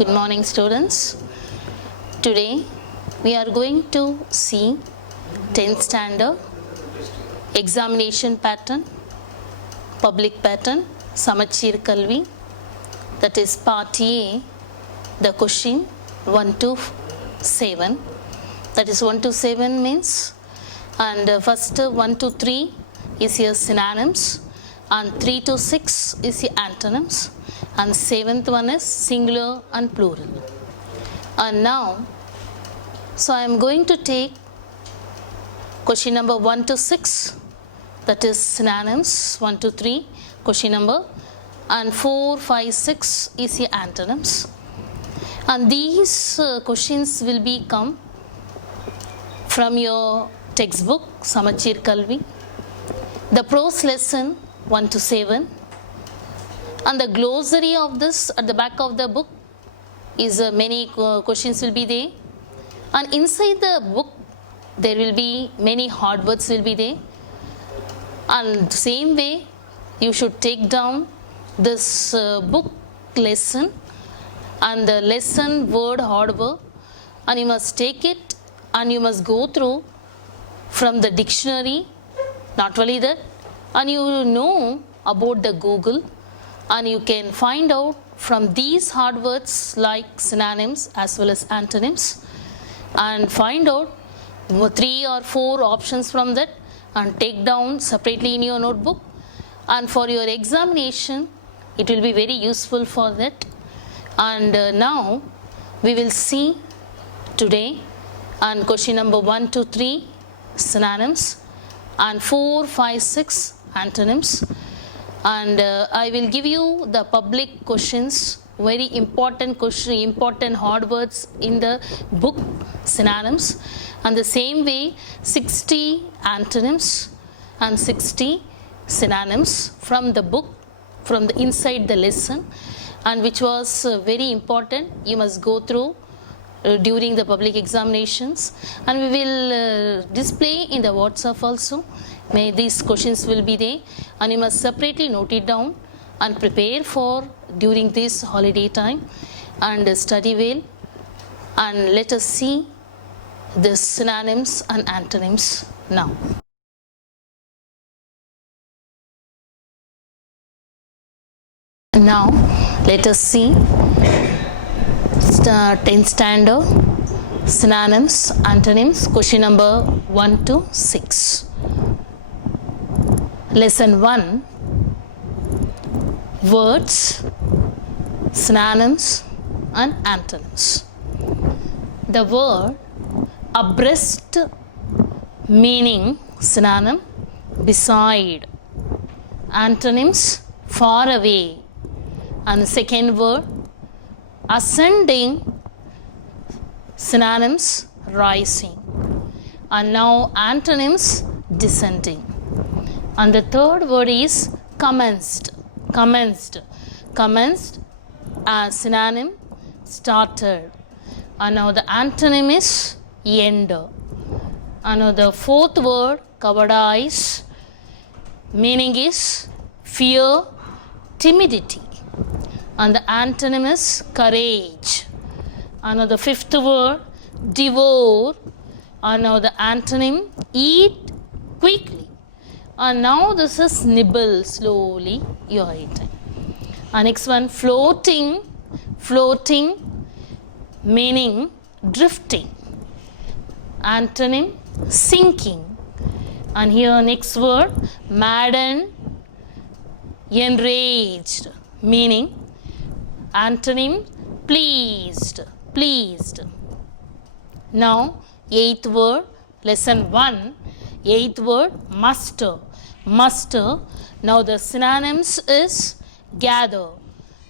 Good morning, students. Today we are going to see 10th standard examination pattern, public pattern, Samachir Kalvi. That is part A, the question 1 to 7. That is 1 to 7 means, and first 1 to 3 is your synonyms, and 3 to 6 is your antonyms, and 7th one is singular and plural. And now, so I am going to take question number 1 to 6, that is synonyms, 1 to 3 question number, and 4, 5, 6 is your antonyms. And these questions will be come from your textbook Samachir Kalvi, the prose lesson 1 to 7, and the glossary of this at the back of the book is many questions will be there, and inside the book there will be many hard words will be there, and same way you should take down this book lesson and the lesson word hard word, and you must take it and you must go through from the dictionary, not only that, and you will know about the Google, and you can find out from these hard words like synonyms as well as antonyms, and find out 3 or 4 options from that and take down separately in your notebook, and for your examination it will be very useful for that. And now we will see today and question number 1 to 3 synonyms, and 4, 5, 6 antonyms, and I will give you the public questions, very important question, important hard words in the book synonyms, and the same way 60 antonyms and 60 synonyms from the book, from the inside the lesson, and which was very important. You must go through during the public examinations, and we will display in the WhatsApp also. May these questions will be there, and you must separately note it down and prepare for during this holiday time and study well. And let us see the synonyms and antonyms now. Now let us see 10th standard synonyms, antonyms, question number 1 to 6. Lesson 1, words, synonyms and antonyms. The word abreast, meaning synonym beside, antonyms far away, and the second word ascending, synonyms rising, and now antonyms descending. And the third word is commenced, commenced, commenced as synonym started, and now the antonym is end. And now the fourth word cowardice, meaning is fear, timidity, and the antonym is courage. And now the fifth word devour, and now the antonym eat quickly, and now this is nibble slowly you are eating. And next one floating, floating meaning drifting, antonym sinking. And here next word maddened, enraged, meaning antonym pleased, pleased. Now 8th word, lesson 1, 8th word muster, muster. Now the synonyms is gather,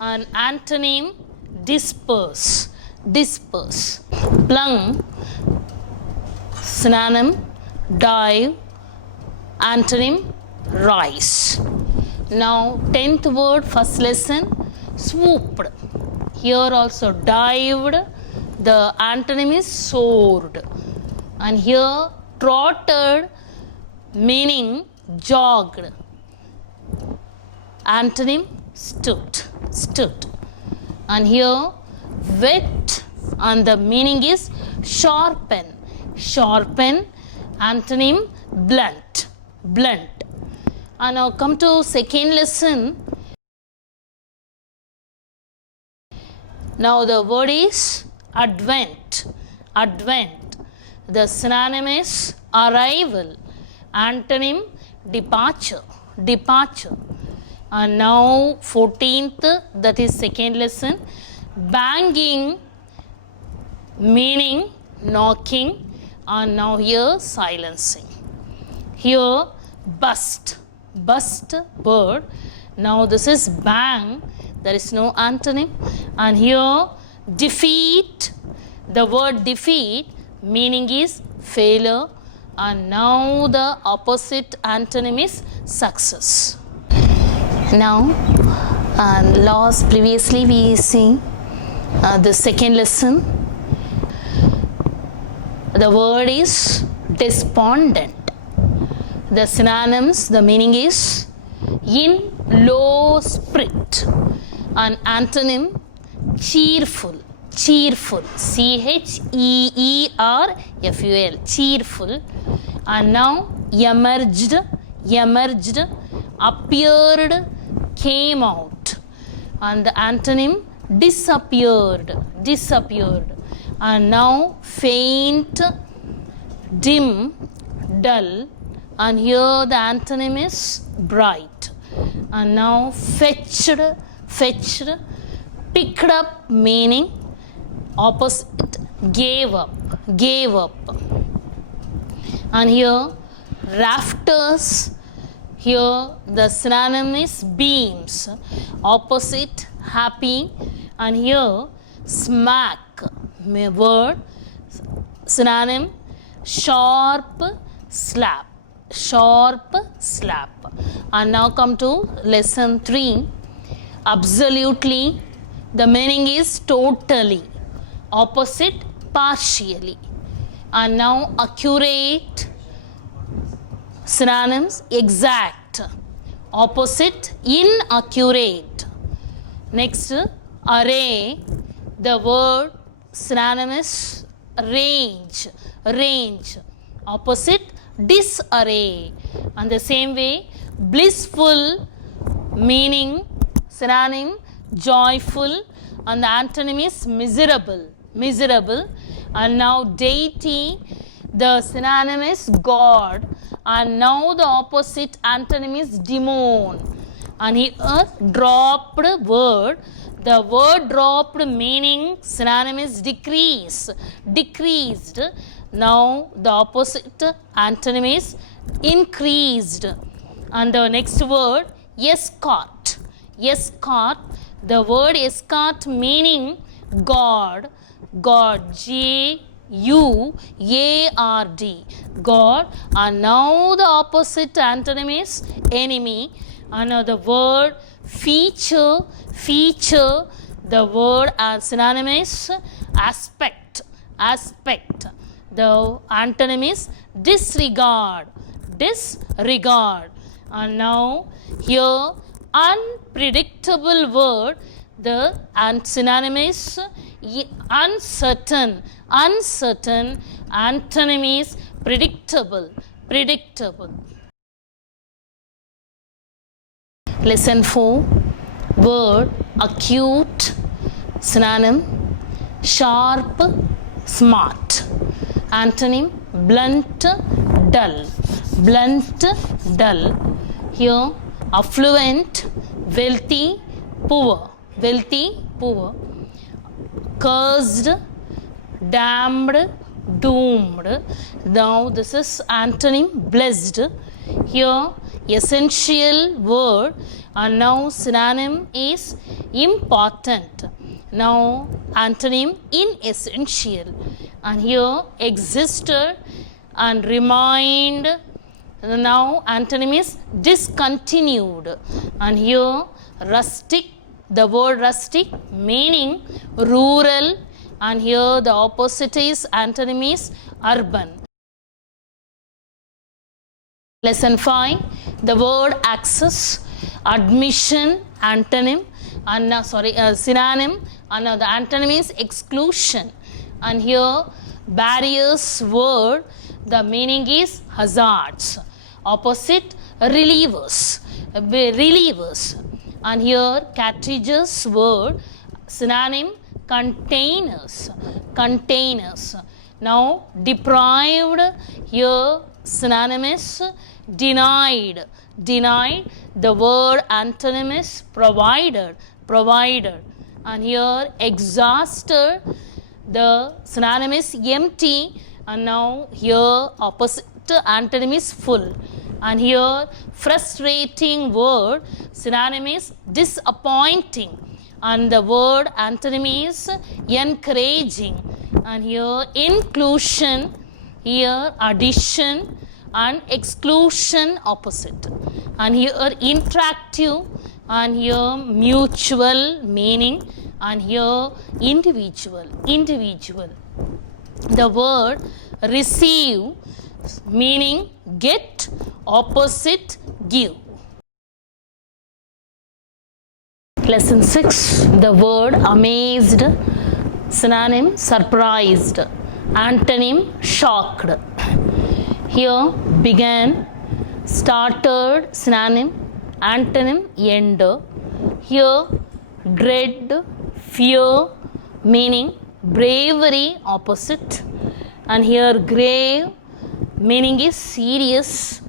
and antonym disperse, disperse. Plunge, synonym dive, antonym rise. Now 10th word, first lesson swooped. Here also dived, the antonym is soared. And here trotted, meaning jogged, antonym stood, stood. And here wet, and the meaning is sharpen. Sharpen, antonym blunt. Blunt. And now come to second lesson. Now the word is advent. Advent. The synonym is arrival. Antonym departure. Departure. And now 14th, that is second lesson. Banging, meaning knocking, and now here silencing. Here bust. Bust, bird. Now this is bang. There is no antonym. And here defeat. The word defeat meaning is failure. And now the opposite antonym is success. Now previously we see the second lesson. The word is despondent. The synonyms, the meaning is in low spirit. An antonym cheerful. Cheerful. CHEERFUL. Cheerful. And now emerged. Emerged. Appeared. Came out. And the antonym disappeared. Disappeared. And now faint, dim, dull. And here the antonym is bright. And now fetched, fetched, picked up meaning opposite gave up, gave up. And here rafters, here the synonym is beams, opposite happy. And here smack, word, synonym sharp, slap. Sharp slap. And now come to lesson 3. Absolutely, the meaning is totally, opposite partially. And now accurate, synonyms exact, opposite inaccurate. Next, array, the word synonym is range, range, opposite disarray. And the same way blissful meaning synonym joyful, and the antonym is miserable, miserable. And now deity, the synonym is God, and now the opposite antonym is demon. And here dropped word, the word dropped meaning synonym is decrease, decreased. Now the opposite antonym is increased. And the next word escort. Escort, the word escort meaning God, God, G-U-A-R-D, God. And now the opposite antonym is enemy. Another word feature, feature, the word and synonym is aspect, aspect. The antonym is disregard, disregard. And now here unpredictable word, the synonym is uncertain, uncertain. Antonym is predictable, predictable. Lesson 4. Word acute, synonym sharp, smart. Antonym blunt, dull, blunt, dull. Here affluent, wealthy, poor, wealthy, poor. Cursed, damned, doomed. Now this is antonym blessed. Here essential word, and now synonym is important. Now antonym inessential. And here existed and remained. Now antonym is discontinued. And here rustic, the word rustic meaning rural. And here the opposite is antonym is urban. Lesson 5. The word access, admission, antonym, and synonym, and the antonym is exclusion. And here barriers word, the meaning is hazards. Opposite, relievers, and here cartridges word, synonym containers. Now deprived, here synonymous denied. The word antonym is provided. And here exhausted, the synonym is empty. And now here opposite antonym is full. And here frustrating word, synonym is disappointing. And the word antonym is encouraging. And here inclusion, here addition, and exclusion opposite. And here interactive, and here mutual meaning, and here individual. The word receive, meaning get, opposite give. Lesson 6, the word amazed, synonym surprised, antonym shocked. Here began, started, synonym, antonym end. Here dread, fear, meaning bravery opposite. And here grave, meaning is serious.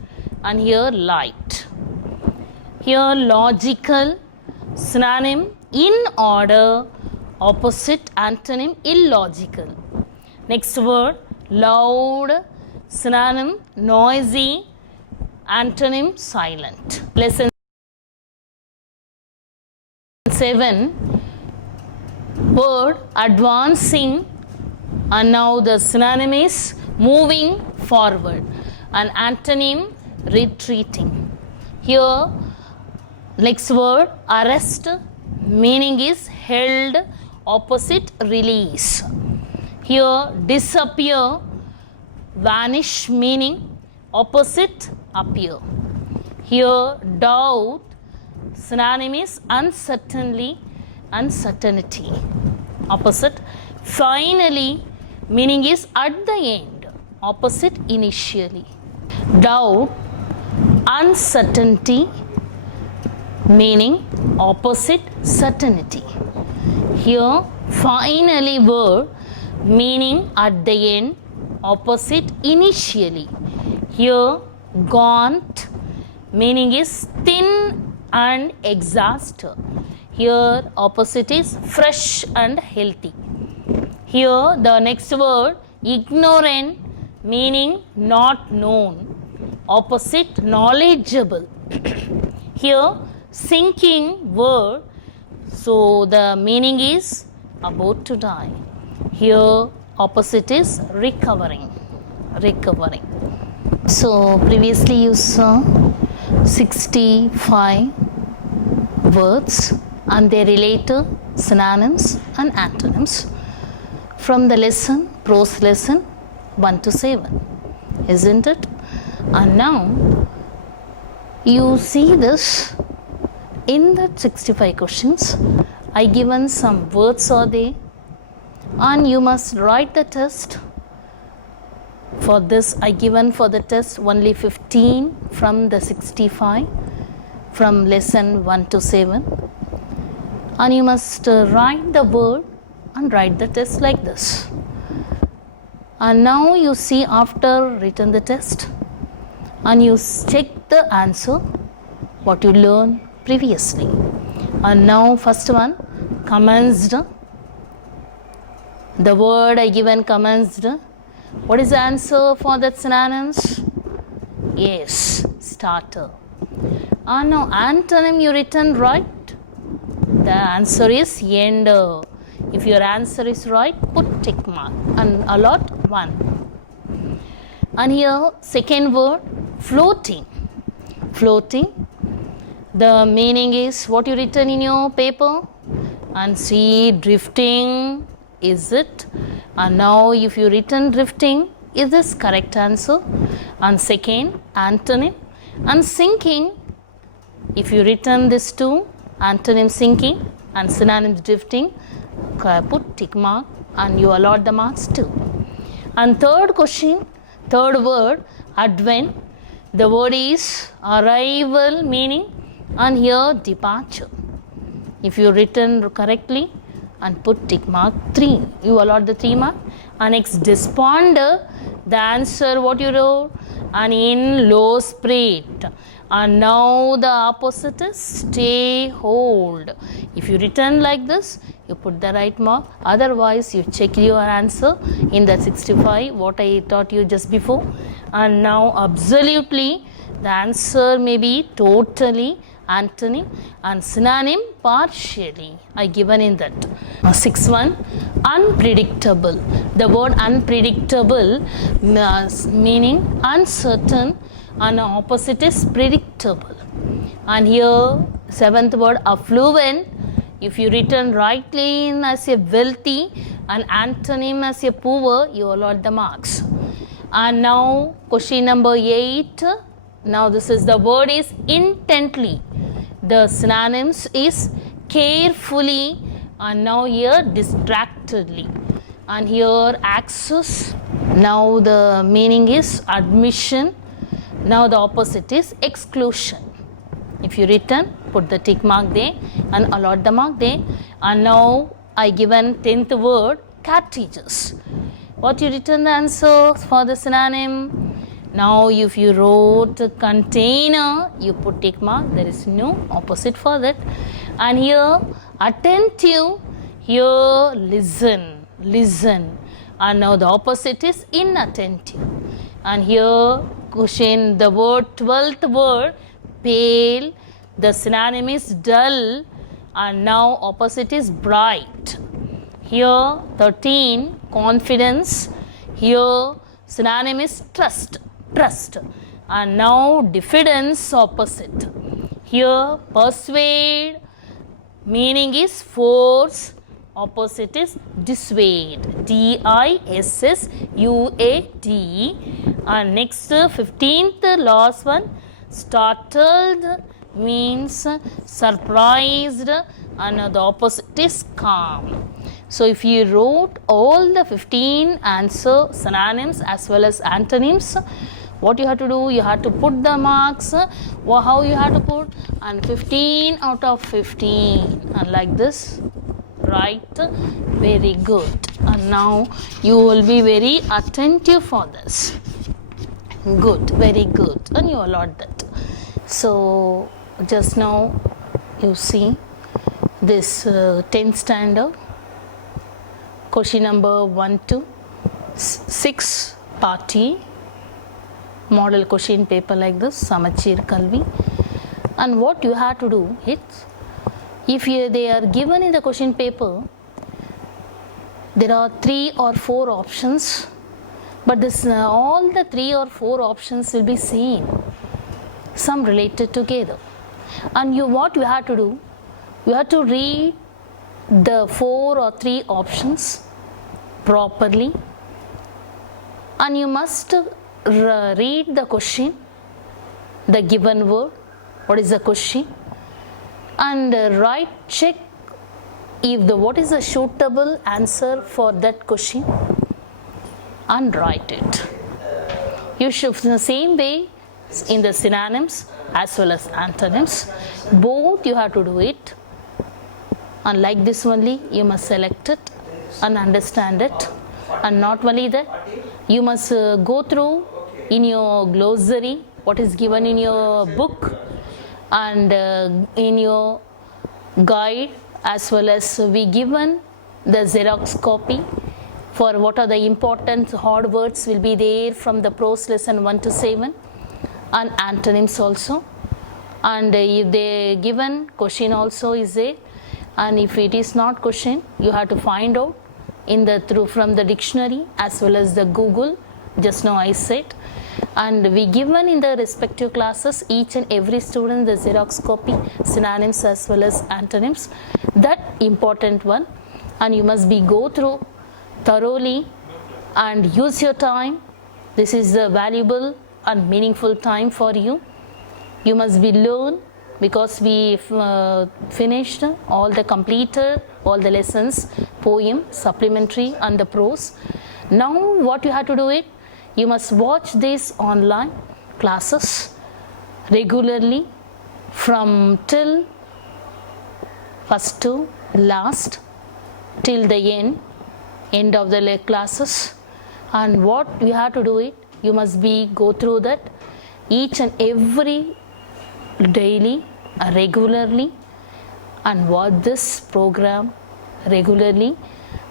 And here light. Here logical, synonym in order, opposite antonym illogical. Next word loud, synonym noisy, antonym silent. Lesson 7, word advancing, and now the synonym is moving forward, and antonym retreating. Here next word arrest, meaning is held, opposite release. Here disappear, vanish, meaning opposite appear. Here doubt, synonym is uncertainty, opposite. Finally, meaning is at the end, opposite initially. Doubt, uncertainty, meaning opposite certainty. Here finally word, meaning at the end, opposite initially. Here gaunt, meaning is thin and exhausted. Here opposite is fresh and healthy. Here the next word ignorant, meaning not known, opposite knowledgeable. Here sinking word, so the meaning is about to die. Here opposite is recovering. So previously you saw 65 words and they relate to synonyms and antonyms from the lesson, prose lesson 1 to 7, isn't it? And now you see this in the 65 questions. I given some words are there and you must write the test. For this I given for the test only 15 from the 65 from lesson 1 to 7, and you must write the word and write the test like this. And now you see after written the test and you check the answer what you learned previously. And now first one, commenced. The word I given commenced. What is the answer for that synonyms? Yes, starter. And now antonym you written right. The answer is ender. If your answer is right, put tick mark and allot 1. And here second word, floating. The meaning is what you written in your paper. And see, drifting, is it? And now if you written drifting, is this correct answer? And second, antonym. And sinking, If you return this two, antonym sinking and synonyms drifting, put tick mark and you allot the marks too. And third question, third word, advent. The word is arrival meaning and here departure. If you written correctly and put tick mark 3, you allot the 3 mark. And next desponder, the answer what you wrote, and in low spirit. And now the opposite is stay hold. If you written like this, you put the right mark. Otherwise, you check your answer in the 65 what I taught you just before. And now absolutely the answer may be totally, antonym, and synonym partially. I given in that. 6.1 unpredictable. The word unpredictable meaning uncertain and opposite is predictable. And here 7th word affluent. If you written rightly in as a wealthy and antonym as a poor, you allot the marks. And now question number 8. Now this is the word is intently. The synonyms is carefully and now here distractedly. And here access. Now the meaning is admission. Now the opposite is exclusion. If you written, put the tick mark there and allot the mark there. And now I given 10th word, cartridges. What you written the answer for the synonym? Now if you wrote container, you put tick mark. There is no opposite for that. And here attentive, here listen, listen. And now the opposite is inattentive. And here question the word 12th word, pale. The synonym is dull. And now opposite is bright. Here 13 confidence. Here synonym is trust, trust. And now diffidence opposite. Here persuade meaning is force, opposite is dissuade, D-I-S-S-U-A-D. And next 15th last one, startled means surprised and the opposite is calm. So if you wrote all the 15 answer synonyms as well as antonyms, what you have to do, you have to put the marks, how you have to put, and 15 out of 15 and like this, right? Very good. And now you will be very attentive for this. Good, very good, and you allot that. So just now you see this 10th standard question number 1 to 6 party model question paper like this, Samachir Kalvi. And what you have to do is, if they are given in the question paper, there are 3 or 4 options, but this all the 3 or 4 options will be same, some related together. And what you have to do, you have to read the 4 or 3 options properly, and you must read the question, the given word, what is the question, and check if what is the suitable answer for that question and write it. You should in the same way in the synonyms as well as antonyms, both you have to do it, and like this only you must select it and understand it. And not only that, you must go through in your glossary what is given in your book and in your guide, as well as we given the Xerox copy for what are the important hard words will be there from the prose lesson 1 to 7 and antonyms also. And if they given question also is there, and if it is not question, you have to find out in the from the dictionary as well as the Google, just now I said. And we given in the respective classes each and every student the Xerox copy, synonyms as well as antonyms, that important one, and you must be go through thoroughly and use your time. This is a valuable and meaningful time for you. You must be learn because we finished all the completed all the lessons, poem, supplementary and the prose. Now what you have to do it, you must watch these online classes regularly from till first to last till the end of the classes. And what you have to do it, you must go through that each and every daily, regularly, and watch this program regularly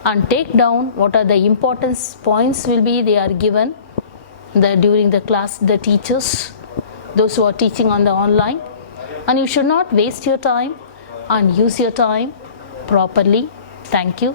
and take down what are the important points will be they are given during the class, the teachers, those who are teaching on the online. And you should not waste your time and use your time properly. Thank you.